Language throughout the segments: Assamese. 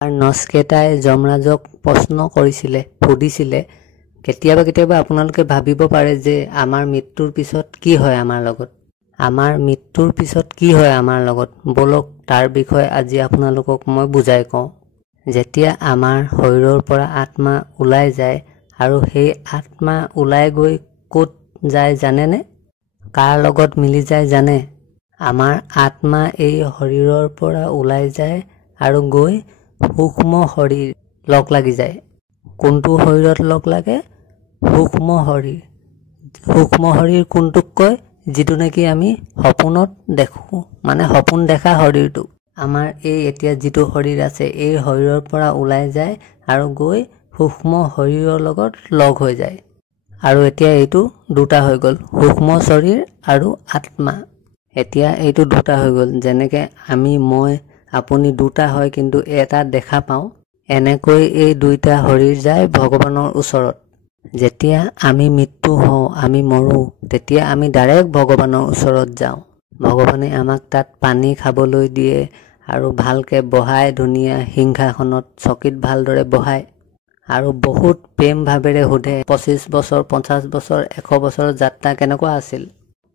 আৰু নচকেইটাই যমৰাজক প্ৰশ্ন কৰিছিলে, সুধিছিলে, কেতিয়াবা কেতিয়াবা আপোনালোকে ভাবিব পাৰে যে আমাৰ মৃত্যুৰ পিছত কি হয় আমাৰ লগত। আমাৰ মৃত্যুৰ পিছত কি হয় আমাৰ লগত, বলক তাৰ বিষয়ে আজি আপোনালোকক মই বুজাই কওঁ। যেতিয়া আমাৰ শৰীৰৰ পৰা আত্মা ওলাই যায় আৰু সেই আত্মা ওলাই গৈ ক'ত যায় জানেনে? কাৰ লগত মিলি যায় জানে? আমাৰ আত্মা এই শৰীৰৰ পৰা ওলাই যায় আৰু গৈ সূক্ষ্ম শৰীৰ লগ লাগি যায়। কোনটো শৰীৰত লগ লাগে? সূক্ষ্ম শৰীৰ। সূক্ষ্ম শৰীৰ কোনটোক কয়? যিটো নেকি আমি সপোনত দেখোঁ, মানে সপোন দেখা শৰীৰটো। আমাৰ এই এতিয়া যিটো শৰীৰ আছে এই শৰীৰৰ পৰা ওলাই যায় আৰু গৈ সূক্ষ্ম শৰীৰৰ লগত লগ হৈ যায়। আৰু এতিয়া এইটো দুটা হৈ গ'ল, সূক্ষ্ম শৰীৰ আৰু আত্মা। এতিয়া এইটো দুটা হৈ গ'ল, যেনেকৈ আমি মই আপুনি দুটা হয় কিন্তু এটা দেখা পাওঁ, এনেকৈ এই দুইটা শৰীৰ যায় ভগৱানৰ ওচৰত। যেতিয়া আমি মৃত্যু হওঁ, আমি মৰোঁ, তেতিয়া আমি ডাইৰেক্ট ভগৱানৰ ওচৰত যাওঁ। ভগৱানে আমাক তাত পানী খাবলৈ দিয়ে আৰু ভালকৈ বহাই ধুনীয়া সিংহাসনত চকীত ভালদৰে বহায় আৰু বহুত প্ৰেম ভাৱেৰে সোধে, 25 বছৰ 50 বছৰ 100 বছৰৰ যাত্ৰা কেনেকুৱা আছিল?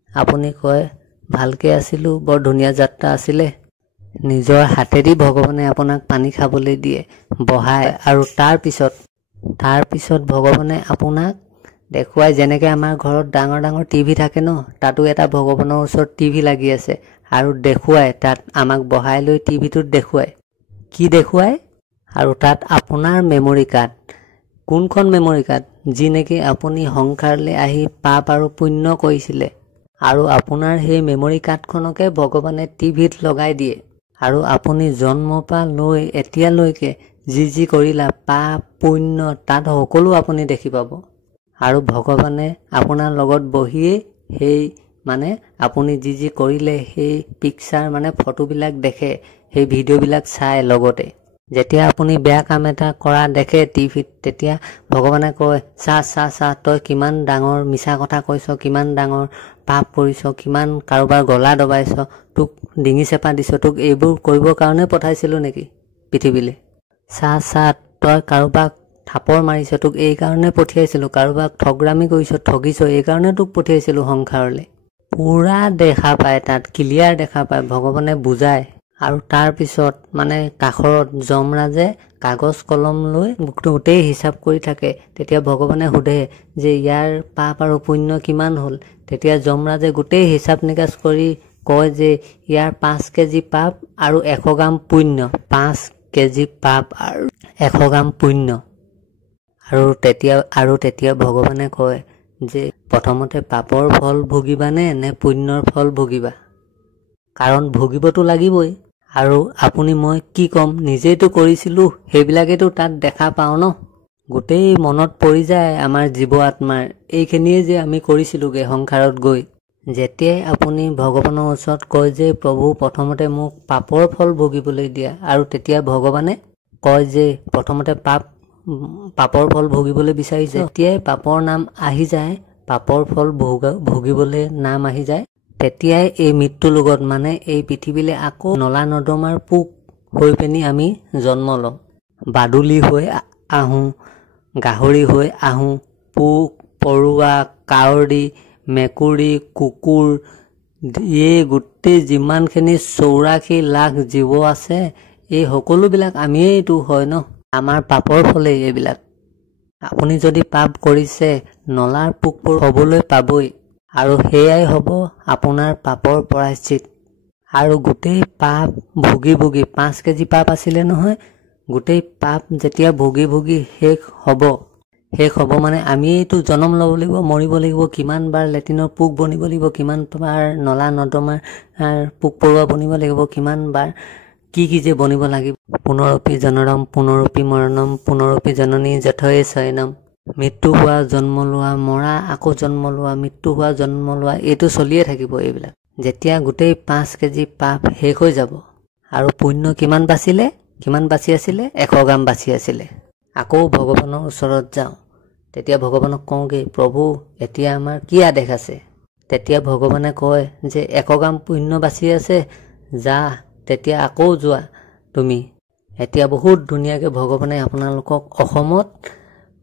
আপুনি কয়, ভালকৈ আছিলোঁ, বৰ ধুনীয়া যাত্ৰা আছিলে। নিজৰ হাতেদি ভগৱানে আপোনাক পানী খাবলৈ দিয়ে, বহায় আৰু তাৰ পিছত ভগৱানে আপোনাক দেখুৱাই, যেনেকৈ আমাৰ ঘৰত ডাঙৰ ডাঙৰ টিভি থাকে ন, তাতো এটা ভগৱানৰ ওচৰত টিভি লাগি আছে আৰু দেখুৱাই, তাত আমাক বহাই লৈ টিভিটোত দেখুৱায়। কি দেখুৱায়? আৰু তাত আপোনাৰ মেমৰি কাৰ্ড। কোনখন মেমৰি কাৰ্ড? যি নেকি আপুনি সংসাৰলৈ আহি পাপ আৰু পুণ্য কৰিছিলে, আৰু আপোনাৰ সেই মেমৰি কাৰ্ডখনকে ভগৱানে টিভিত লগাই দিয়ে আৰু আপুনি জন্মৰ পৰা লৈ এতিয়ালৈকে যি যি কৰিলা পাপ পুণ্য তাত সকলো আপুনি দেখি পাব। আৰু ভগৱানে আপোনাৰ লগত বহিয়ে সেই মানে আপুনি যি যি কৰিলে সেই পিকচাৰ মানে ফটোবিলাক দেখে, সেই ভিডিঅ'বিলাক চাই লগতে। যেতিয়া আপুনি বেয়া কাম এটা কৰা দেখে টিভিত, তেতিয়া ভগৱানে কয়, চা তই কিমান ডাঙৰ মিছা কথা কৈছ, কিমান ডাঙৰ পাপ কৰিছ, কিমান কাৰোবাৰ গলা দবাইছ, তোক ডিঙি চেপা দিছ, তোক এইবোৰ কৰিবৰ কাৰণে পঠাইছিলোঁ নেকি পৃথিৱীলৈ? চা তই কাৰোবাক থাপৰ মাৰিছ, তোক এই কাৰণে পঠিয়াইছিলোঁ, কাৰোবাক ঠগৰামি কৰিছ, ঠগিছ, এই কাৰণে তোক পঠিয়াইছিলোঁ সংসাৰলৈ। পুৰা দেখা পায়, তাত ক্লিয়াৰ দেখা পায়, ভগৱানে বুজায়। আৰু তাৰ পিছত মানে কাষৰত যমৰাজে কাগজ কলম লৈ গোটেই হিচাপ কৰি থাকে। তেতিয়া ভগৱানে সোধে যে ইয়াৰ পাপ আৰু পুণ্য কিমান হ'ল? তেতিয়া যমৰাজে গোটেই হিচাপ নিকাচ কৰি কয় যে ইয়াৰ 5 কেজি পাপ আৰু 100 গ্ৰাম পুণ্য। 5 কেজি পাপ আৰু 100 গ্ৰাম পুণ্য। আৰু তেতিয়া ভগৱানে কয় যে প্ৰথমতে পাপৰ ফল ভুগিবানে নে পুণ্যৰ ফল ভুগিবা? কাৰণ ভুগিবতো লাগিবই। আৰু আপুনি মই কি ক'ম, নিজেইতো কৰিছিলোঁ, সেইবিলাকেতো তাত দেখা পাওঁ ন। গোটেই মনত পৰি যায় আমাৰ জীৱ আত্মাৰ, এইখিনিয়ে যে আমি কৰিছিলোঁগৈ সংসাৰত গৈ। যেতিয়াই আপুনি ভগৱানৰ ওচৰত কয় যে প্ৰভু প্ৰথমতে মোক পাপৰ ফল ভুগিবলৈ দিয়া, আৰু তেতিয়া ভগৱানে কয় যে প্ৰথমতে পাপৰ ফল ভুগিবলৈ বিচাৰিছে, যেতিয়াই পাপৰ নাম আহি যায়, পাপৰ ফল ভুগিবলৈ নাম আহি যায়, তেতিয়াই এই মৃত্যু লোকত মানে এই পৃথিৱীলৈ আকৌ নলা নৰ্দমাৰ পোক হৈ পিনি আমি জন্ম লওঁ। বাদুলি হৈ আহোঁ, গাহৰি হৈ আহোঁ, পোক পৰুৱা কাউৰী মেকুৰী কুকুৰ, এই গোটেই যিমানখিনি 84 লাখ জীৱ আছে, এই সকলোবিলাক আমিয়েইতো হয় ন, আমাৰ পাপৰ ফলেই এইবিলাক। আপুনি যদি পাপ কৰিছে, নলাৰ পোক হ'বলৈ পাবই, আৰু সেয়াই হ'ব আপোনাৰ পাপৰ প্ৰায়শ্চিত। আৰু গোটেই পাপ ভুগি 5 কেজি পাপ আছিলে নহয়, গোটেই পাপ যেতিয়া ভুগি শেষ হ'ব মানে আমিয়েইতো জন্ম ল'ব লাগিব, মৰিব লাগিব, কিমান বাৰ লেট্ৰিনৰ পোক বনিব লাগিব, কিমান বাৰ নলা নৰ্দমাৰ পোক পৰুৱা বনিব লাগিব, কিমান বাৰ কি যে বনিব লাগিব। পুনৰপি জনৰম পুনৰপি মৰণম পুনৰপি জননী যথয়ে শয়নম। মৃত্যু হোৱা, জন্ম লোৱা, মৰা, আকৌ জন্ম লোৱা, মৃত্যু হোৱা, জন্ম লোৱা, এইটো চলিয়ে থাকিব এইবিলাক। যেতিয়া গোটেই 5 কেজি পাপ শেষ হৈ যাব আৰু পুণ্য কিমান বাচি আছিলে? 100 গ্ৰাম বাচি আছিলে। আকৌ ভগৱানৰ ওচৰত যাওঁ, তেতিয়া ভগৱানক কওঁগৈ, প্ৰভু এতিয়া আমাৰ কি আদেশ আছে? তেতিয়া ভগৱানে কয় যে 100 গ্ৰাম পুণ্য বাচি আছে, যা তেতিয়া আকৌ যোৱা তুমি এতিয়া বহুত ধুনীয়াকৈ ভগৱানে আপোনালোকক অসমত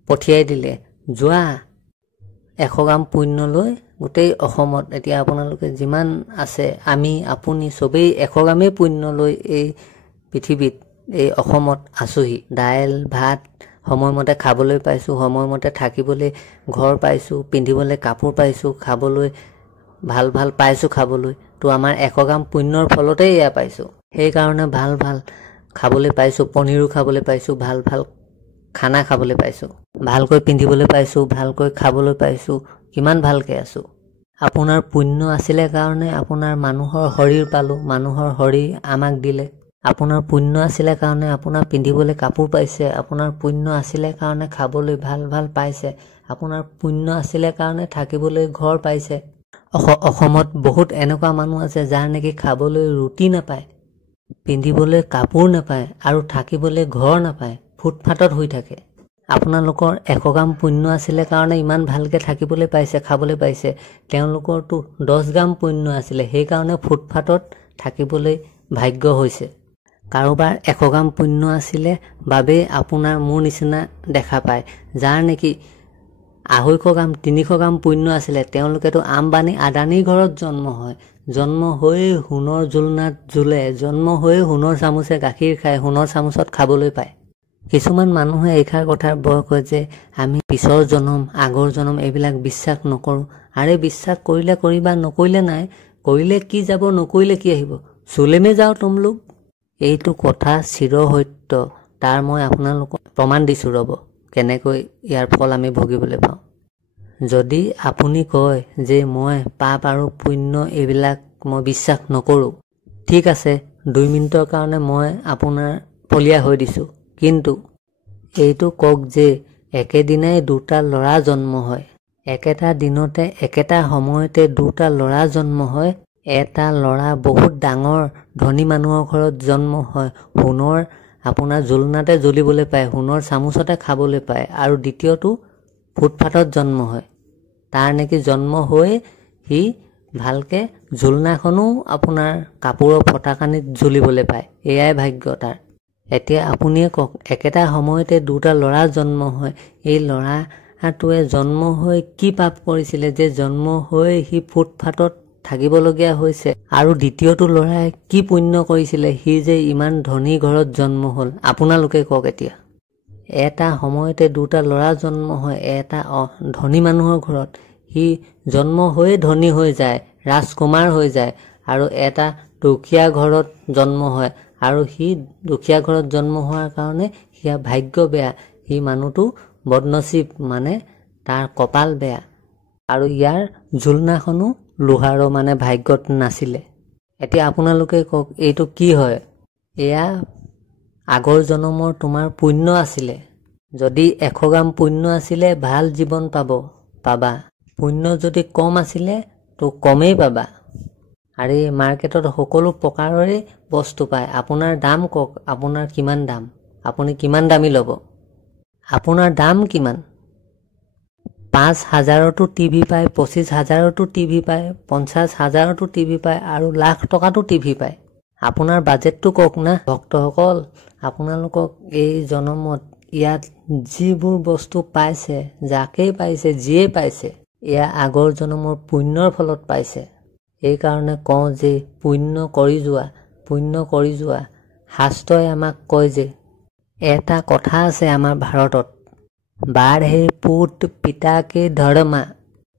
পঠিয়াই দিলে। যোৱা 100 গ্ৰাম পুণ্য লৈ গোটেই অসমত এতিয়া আপোনালোকে যিমান আছে আমি আপুনি চবেই 100 গ্ৰামেই পুণ্য লৈ এই পৃথিৱীত এই অসমত আছোহি। দাইল ভাত সময়মতে খাবলৈ পাইছোঁ, সময়মতে থাকিবলৈ ঘৰ পাইছোঁ, পিন্ধিবলৈ কাপোৰ পাইছোঁ, খাবলৈ ভাল ভাল পাইছোঁ খাবলৈ। তো আমাৰ 100 গ্ৰাম পুণ্যৰ ফলতেই এয়া পাইছোঁ। সেইকাৰণে ভাল ভাল খাবলৈ পাইছোঁ, পনীৰো খাবলৈ পাইছোঁ, ভাল ভাল খানা খাবলৈ পাইছোঁ, ভালকৈ পিন্ধিবলৈ পাইছোঁ, ভালকৈ খাবলৈ পাইছোঁ, কিমান ভালকৈ আছোঁ। আপোনাৰ পুণ্য আছিলে কাৰণে আপোনাৰ মানুহৰ শৰীৰ পালোঁ, মানুহৰ শৰীৰ আমাক দিলে। আপোনাৰ পুণ্য আছিলে কাৰণে আপোনাৰ পিন্ধিবলৈ কাপোৰ পাইছে, আপোনাৰ পুণ্য আছিলে কাৰণে খাবলৈ ভাল ভাল পাইছে, আপোনাৰ পুণ্য আছিলে কাৰণে থাকিবলৈ ঘৰ পাইছে। অসমত বহুত এনেকুৱা মানুহ আছে যাৰ নেকি খাবলৈ ৰুটি নাপায়, পিন্ধিবলৈ কাপোৰ নাপায় আৰু থাকিবলৈ ঘৰ নাপায়, ফুটফাটত শুই থাকে। আপোনালোকৰ 100 গ্ৰাম পুণ্য আছিলে কাৰণে ইমান ভালকৈ থাকিবলৈ পাইছে, খাবলৈ পাইছে। তেওঁলোকৰতো 10 গ্ৰাম পুণ্য আছিলে, সেইকাৰণে ফুটফাটত থাকিবলৈ ভাগ্য হৈছে। কাৰোবাৰ 100 গ্ৰাম পুণ্য আছিলে বাবেই আপোনাৰ মোৰ নিচিনা দেখা পায়। যাৰ নেকি 250 গ্ৰাম 300 গ্ৰাম পুণ্য আছিলে তেওঁলোকেতো আম্বানী আদানীৰ ঘৰত জন্ম হয়, জন্ম হৈয়ে সোণৰ জোলনাত জোলে, জন্ম হৈয়ে সোণৰ চামুচে গাখীৰ খায়, সোণৰ চামুচত খাবলৈ পায়। কিছুমান মানুহে এইষাৰ কথাৰ ভয় কৰে যে আমি পিছৰ জনম আগৰ জনম এইবিলাক বিশ্বাস নকৰোঁ। আৰে বিশ্বাস কৰিলে কৰিবা, নকৰিলে নাই। কৰিলে কি যাব, নকৰিলে কি আহিব। চুলেমে যাও তুম লোক। এইটো কথা চিৰ সত্য। তাৰ মই আপোনালোকক প্ৰমাণ দিছোঁ, ৰ'ব কেনেকৈ ইয়াৰ ফল আমি ভুগিবলৈ পাওঁ। যদি আপুনি কয় যে মই পাপ আৰু পুণ্য এইবিলাক মই বিশ্বাস নকৰোঁ, ঠিক আছে, 2 মিনিটৰ কাৰণে মই আপোনাৰ ফলীয়া হৈ দিছোঁ। কিন্তু এইটো কওক যে একেদিনাই 2টা ল'ৰা জন্ম হয়, একেটা দিনতে একেটা সময়তে 2টা ল'ৰা জন্ম হয়। এটা ল'ৰা বহুত ডাঙৰ ধনী মানুহৰ ঘৰত জন্ম হয়, সোণৰ আপোনাৰ জোলনাতে জ্বলিবলৈ পায়, সোণৰ চামুচতে খাবলৈ পায়। আৰু দ্বিতীয়টো ফুটফাটত জন্ম হয়, তাৰ নেকি জন্ম হৈ সি ভালকৈ জোলনাখনো আপোনাৰ কাপোৰৰ ফটাকানিত জ্বলিবলৈ পায়। এয়াই ভাগ্য তাৰ। এতিয়া আপুনিয়ে কওক, একেটা সময়তে 2টা ল'ৰা জন্ম হয়, এই ল'ৰাটোৱে জন্ম হৈ কি পাপ কৰিছিলে যে জন্ম হৈ সি ফুটফাটত থাকিবলগীয়া হৈছে? আৰু দ্বিতীয়টো ল'ৰাই কি পুণ্য কৰিছিলে সি যে ইমান ধনী ঘৰত জন্ম হ'ল? আপোনালোকে কওক। এতিয়া এটা সময়তে 2টা ল'ৰা জন্ম হয় এটা ধনী মানুহৰ ঘৰত, সি জন্ম হৈয়ে ধনী হৈ যায়, ৰাজকুমাৰ হৈ যায়। আৰু এটা দুখীয়া ঘৰত জন্ম হয়, আৰু সি দুখীয়া ঘৰত জন্ম হোৱাৰ কাৰণে সিয়া ভাগ্য বেয়া, সি মানুহটো বদনচিব, মানে তাৰ কপাল বেয়া। আৰু ইয়াৰ জোলনাখনো লোহাৰো, মানে ভাগ্যত নাছিলে। এতিয়া আপোনালোকে কওক এইটো কি হয়? এয়া আগৰ জনমৰ তোমাৰ পুণ্য আছিলে। যদি 100 গ্ৰাম পুণ্য আছিলে ভাল জীৱন পাবা। পুণ্য যদি কম আছিলে তো কমেই পাবা। আৰু এই মাৰ্কেটত সকলো প্ৰকাৰৰে বস্তু পায়। আপোনাৰ দাম কওক, আপোনাৰ কিমান দাম, আপুনি কিমান দামী ল'ব? আপোনাৰ দাম কিমান? 5,000তো টিভি পায়, 25,000তো টিভি পায়, 50,000তো টিভি পায়, আৰু লাখ টকাতো টিভি পায়। আপোনাৰ বাজেটটো কওক না। ভক্তসকল, আপোনালোকক এই জনমত ইয়াত যিবোৰ বস্তু পাইছে, যাকেই পাইছে, যিয়ে পাইছে, এয়া আগৰ জনমৰ পুণ্যৰ ফলত পাইছে। এইকাৰণে কওঁ যে পুণ্য কৰি যোৱা, পুণ্য কৰি যোৱা। শাস্ত্ৰই আমাক কয় যে এটা কথা আছে আমাৰ ভাৰতত, বাঢ়ে পুত পিতাকে ধৰ্মা।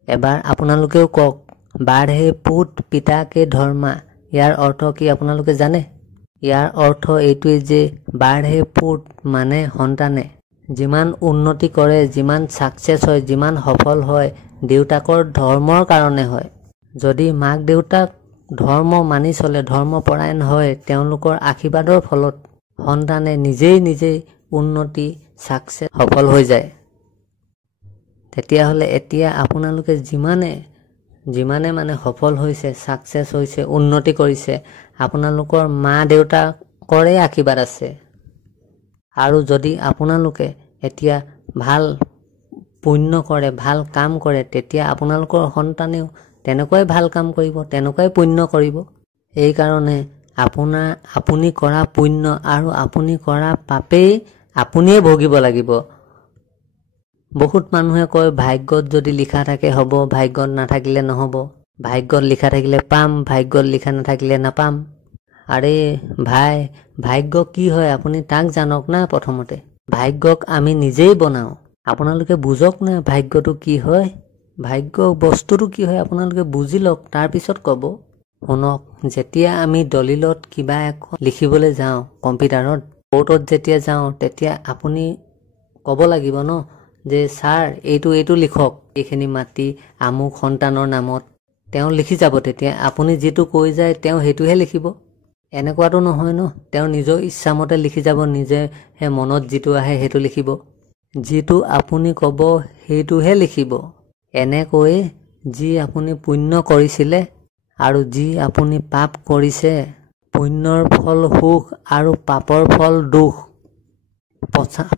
এবাৰ আপোনালোকেও কওক, বাঢ়ে পুত পিতাকে ধৰ্মা। ইয়াৰ অৰ্থ কি আপোনালোকে জানে? ইয়াৰ অৰ্থ এইটোৱে যে বাঢ়ে পুত মানে সন্তানে যিমান উন্নতি কৰে, যিমান ছাকচেছ হয়, যিমান সফল হয়, দেউতাকৰ ধৰ্মৰ কাৰণে হয়। যদি মাক দেউতাক ধৰ্ম মানি চলে, ধৰ্মপৰায়ণ হয়, তেওঁলোকৰ আশীৰ্বাদৰ ফলত সন্তানে নিজেই উন্নতি, ছাকচেছ, সফল হৈ যায়। তেতিয়াহ'লে এতিয়া আপোনালোকে যিমানে মানে সফল হৈছে, ছাকচেছ হৈছে, উন্নতি কৰিছে, আপোনালোকৰ মা দেউতাকৰে আশীৰ্বাদ আছে। আৰু যদি আপোনালোকে এতিয়া ভাল পুণ্য কৰে, ভাল কাম কৰে, তেতিয়া আপোনালোকৰ সন্তানেও তেনেকুৱাই ভাল কাম কৰিব, তেনেকুৱাই পুণ্য কৰিব। এইকাৰণে আপুনি কৰা পুণ্য আৰু আপুনি কৰা পাপেই আপুনিয়ে ভুগিব লাগিব। বহুত মানুহে কয় ভাগ্যত যদি লিখা থাকে হ'ব, ভাগ্যত নাথাকিলে নহ'ব, ভাগ্যত লিখা থাকিলে পাম, ভাগ্যত লিখা নাথাকিলে নাপাম। আৰে ভাই, ভাগ্য কি হয় আপুনি তাক জানক না। প্ৰথমতে ভাগ্যক আমি নিজেই বনাওঁ। আপোনালোকে বুজক না ভাগ্যটো কি হয়, ভাগ্য বস্তুটো কি হয় আপোনালোকে বুজি লওক, তাৰপিছত ক'ব। শুনক, যেতিয়া আমি দলিলত কিবা এখন লিখিবলৈ যাওঁ কম্পিউটাৰত, কোৰ্টত যেতিয়া যাওঁ, তেতিয়া আপুনি ক'ব লাগিব ন যে ছাৰ এইটো লিখক, এইখিনি মাটি আমুক সন্তানৰ নামত। তেওঁ লিখি যাব। তেতিয়া আপুনি যিটো কৈ যায় তেওঁ সেইটোহে লিখিব। এনেকুৱাতো নহয় ন, তেওঁ নিজৰ ইচ্ছামতে লিখি যাব, নিজে মনত যিটো আহে সেইটো লিখিব। যিটো আপুনি ক'ব সেইটোহে লিখিব। এনেকৈয়ে যি আপুনি পুণ্য কৰিছিলে আৰু যি আপুনি পাপ কৰিছে, পুণ্যৰ ফল সুখ আৰু পাপৰ ফল দুখ।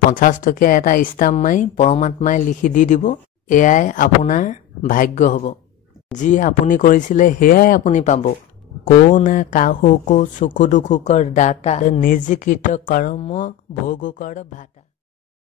50 টকীয়া এটা ষ্টাম্প মাৰি পৰমাত্মাই লিখি দি দিব, এয়াই আপোনাৰ ভাগ্য হ'ব। যি আপুনি কৰিছিলে সেয়াই আপুনি পাব। কৌ না কাহু কো সুখ দুখ কৰ দাতা, নিজ কৃত কৰ্ম ভোগ কৰ ভাতা।